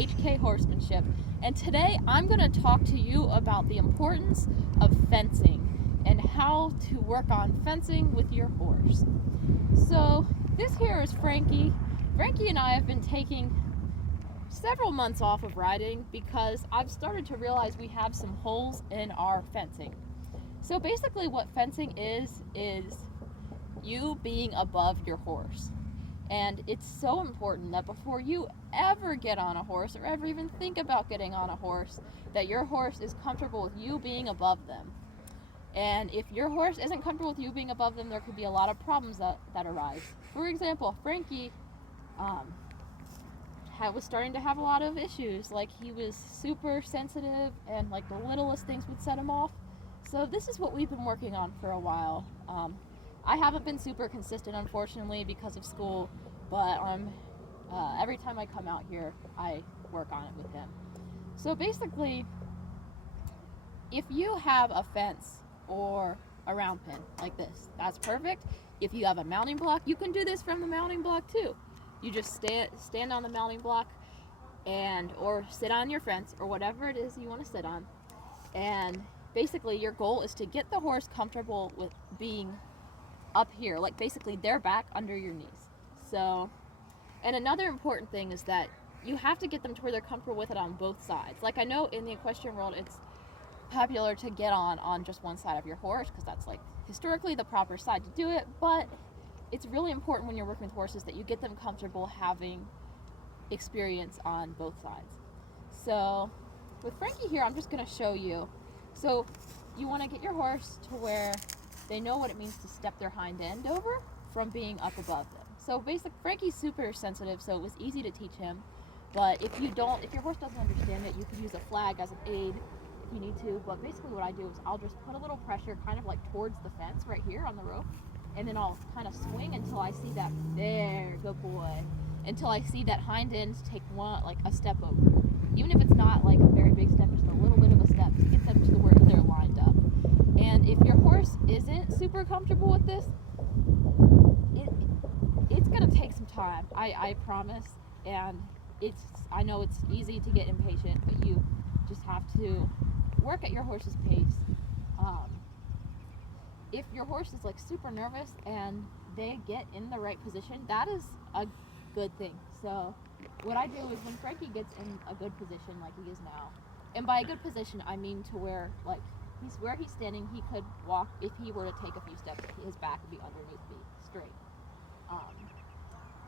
HK Horsemanship, and today I'm going to talk to you about the importance of fencing and how to work on fencing with your horse. So this here is Frankie. Frankie and I have been taking several months off of riding because I've started to realize we have some holes in our fencing. So basically what fencing is you being above your horse. And it's so important that before you ever get on a horse or ever even think about getting on a horse, that your horse is comfortable with you being above them. And if your horse isn't comfortable with you being above them, there could be a lot of problems that arise. For example, Frankie was starting to have a lot of issues. Like, he was super sensitive and like the littlest things would set him off. So this is what we've been working on for a while. I haven't been super consistent, unfortunately, because of school, but every time I come out here, I work on it with him. So basically, if you have a fence or a round pen like this, that's perfect. If you have a mounting block, you can do this from the mounting block too. You just stand on the mounting block or sit on your fence or whatever it is you want to sit on. And basically your goal is to get the horse comfortable with being up here, like basically their back under your knees. So, and another important thing is that you have to get them to where they're comfortable with it on both sides. Like, I know in the equestrian world it's popular to get on just one side of your horse because that's like historically the proper side to do it, but it's really important when you're working with horses that you get them comfortable having experience on both sides. So with Frankie here, I'm just going to show you. So you want to get your horse to where they know what it means to step their hind end over from being up above them. So basically, Frankie's super sensitive, so it was easy to teach him. But if your horse doesn't understand it, you could use a flag as an aid if you need to. But basically what I do is I'll just put a little pressure kind of like towards the fence right here on the rope, and then I'll kind of swing until I see that, there, good boy, until I see that hind end take a step over. Even if it's not like a very big step, just a little bit of a step to get them to where they're lined up. And if your horse isn't super comfortable with this, it's going to take some time, I promise. And I know it's easy to get impatient, but you just have to work at your horse's pace. If your horse is like super nervous and they get in the right position, that is a good thing. So what I do is when Frankie gets in a good position like he is now, and by a good position I mean to where like where he's standing, he could walk. If he were to take a few steps, his back would be underneath me, straight.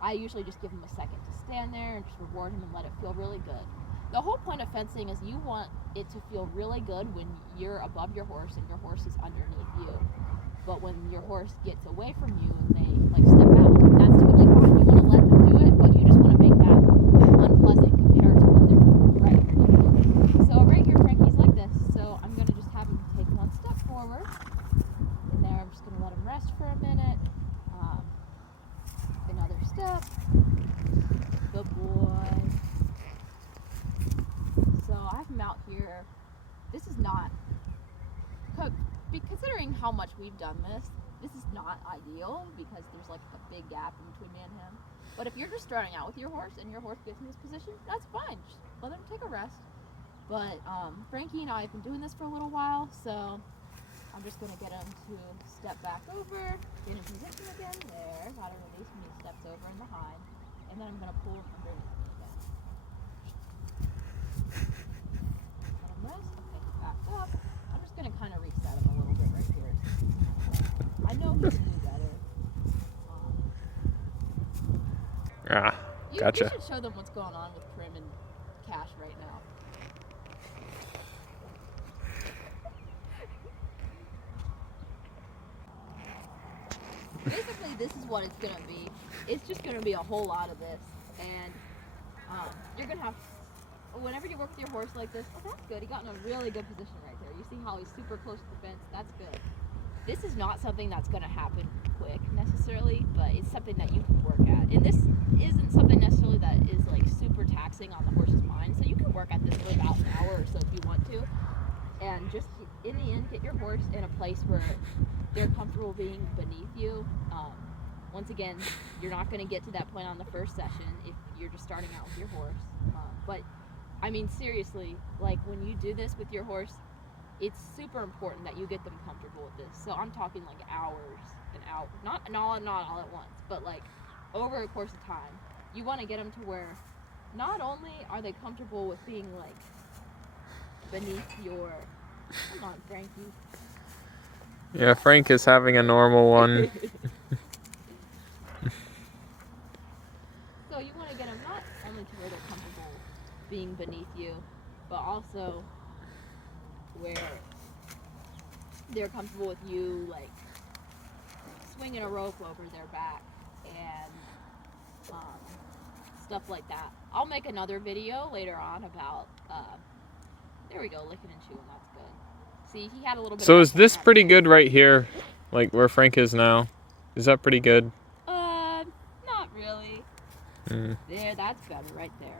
I usually just give him a second to stand there and just reward him and let it feel really good. The whole point of fencing is you want it to feel really good when you're above your horse and your horse is underneath you. But when your horse gets away from you and they like step out, that's totally fine. You want to let them do it, but you just want to make that unpleasant compared to when they're right above you. So right here, Frankie's like this. So I'm going to just have him take one step forward. And there, I'm just going to let him rest for a minute. Another step. Good boy. So I have him out here. This is not, considering how much we've done this is not ideal because there's like a big gap in between me and him. But if you're just starting out with your horse and your horse gets in this position, that's fine. Just let him take a rest. But Frankie and I have been doing this for a little while, so I'm just going to get him to step back over, get in position again, there, got him released when he steps over in behind, and then I'm going to pull him underneath me again. Let him rest, okay, back up. I'm just going to kind of reset him a little bit right here. I know he can do better. Gotcha. You should show them what's going on with Prim and Cash right now. Basically, this is what it's going to be. It's just going to be a whole lot of this. And you're going to have, whenever you work with your horse like this, oh, that's good. He got in a really good position right there. You see how he's super close to the fence? That's good. This is not something that's going to happen quick necessarily, but it's something that you can work at. And this isn't something necessarily that is like super taxing on the horse's mind. So you can work at this for about an hour or so if you want to. And just in the end, get your horse in a place where they're comfortable being beneath you. Once again, you're not going to get to that point on the first session if you're just starting out with your horse. But I mean, seriously, like when you do this with your horse, it's super important that you get them comfortable with this. So I'm talking like hours and hours, not all at once, but like over a course of time. You want to get them to where not only are they comfortable with being like beneath your, come on, Frankie. Yeah, Frank is having a normal one. So you want to get them not only to where they're comfortable being beneath you, but also where they're comfortable with you, like swinging a rope over their back and stuff like that. I'll make another video later on about, there we go, licking and chewing, that's good. See, he had a little bit So of is this pretty good right here? Like where Frank is now? Is that pretty good? Not really. There, that's better right there.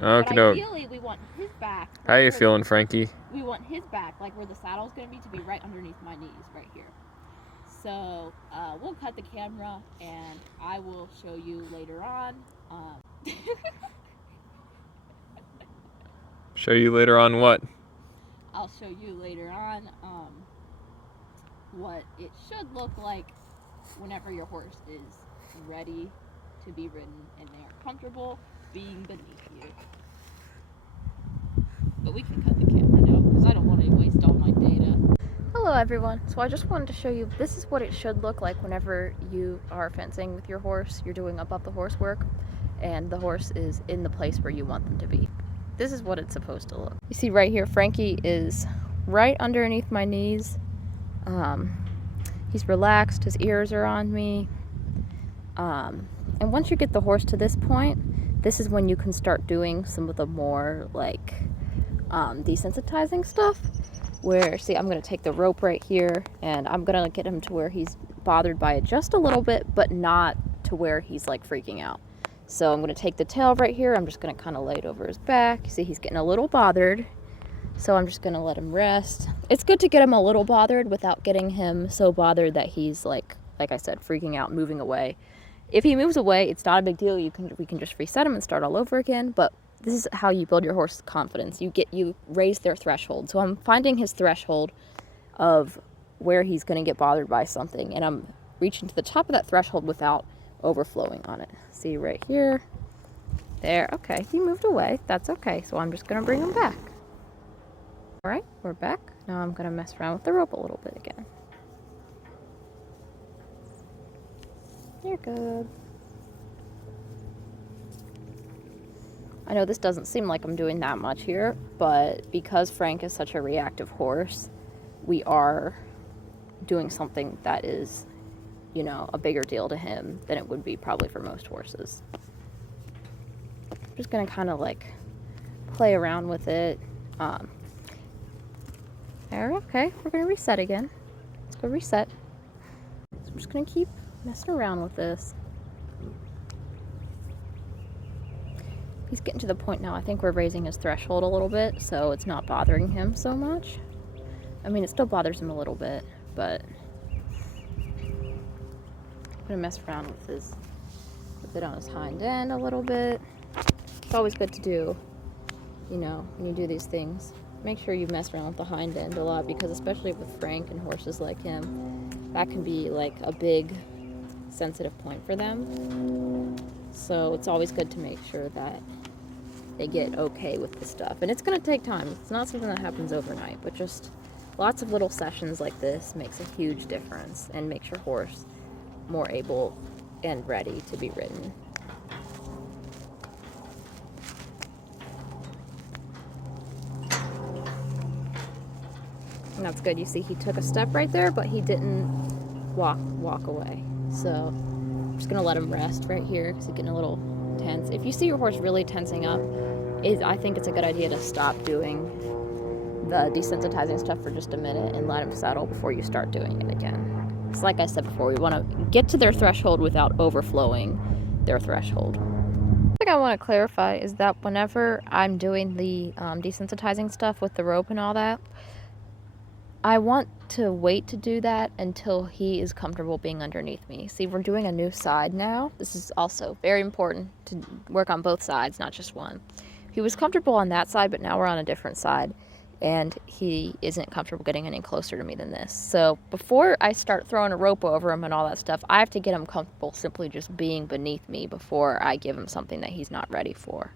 Okay, But ideally, we want his back. How you feeling, Frankie? We want his back, like where the saddle's going to be right underneath my knees, right here. So we'll cut the camera, and I will show you later on. Show you later on what? I'll show you later on what it should look like whenever your horse is ready to be ridden and they are comfortable being beneath you. But we can cut the camera now because I don't want to waste all my data. Hello everyone. So I just wanted to show you, this is what it should look like whenever you are fencing with your horse. You're doing above the horse work and the horse is in the place where you want them to be. This is what it's supposed to look. You see right here, Frankie is right underneath my knees. He's relaxed, his ears are on me. And once you get the horse to this point, this is when you can start doing some of the more like desensitizing stuff. Where, see, I'm going to take the rope right here and I'm going to get him to where he's bothered by it just a little bit, but not to where he's like freaking out. So I'm going to take the tail right here. I'm just going to kind of lay it over his back. You see, he's getting a little bothered. So I'm just going to let him rest. It's good to get him a little bothered without getting him so bothered that he's like I said, freaking out, moving away. If he moves away, it's not a big deal. We can just reset him and start all over again. But this is how you build your horse's confidence. You raise their threshold. So I'm finding his threshold of where he's going to get bothered by something. And I'm reaching to the top of that threshold without overflowing on it. See right here. There. Okay, he moved away. That's okay. So I'm just going to bring him back. All right, we're back. Now I'm going to mess around with the rope a little bit again. You're good. I know this doesn't seem like I'm doing that much here, but because Frank is such a reactive horse, we are doing something that is, you know, a bigger deal to him than it would be probably for most horses. I'm just going to kind of like play around with it. There, okay, we're going to reset again. Let's go reset. So I'm just going to keep messing around with this. He's getting to the point now, I think we're raising his threshold a little bit, so it's not bothering him so much. I mean, it still bothers him a little bit, but I'm gonna mess around with it on his hind end a little bit. It's always good to do, you know, when you do these things. Make sure you mess around with the hind end a lot, because especially with Frank and horses like him, that can be like a big sensitive point for them. So it's always good to make sure that they get okay with the stuff. And it's going to take time. It's not something that happens overnight, but just lots of little sessions like this makes a huge difference and makes your horse more able and ready to be ridden. And that's good. You see, he took a step right there, but he didn't walk away. So I'm just going to let him rest right here because he's getting a little tense. If you see your horse really tensing up, I think it's a good idea to stop doing the desensitizing stuff for just a minute and let him settle before you start doing it again. It's like I said before, we want to get to their threshold without overflowing their threshold. One thing I want to clarify is that whenever I'm doing the desensitizing stuff with the rope and all that, I want to wait to do that until he is comfortable being underneath me. See, we're doing a new side now. This is also very important to work on both sides, not just one. he was comfortable on that side, but now we're on a different side, and he isn't comfortable getting any closer to me than this. So before I start throwing a rope over him and all that stuff, I have to get him comfortable simply just being beneath me before I give him something that he's not ready for.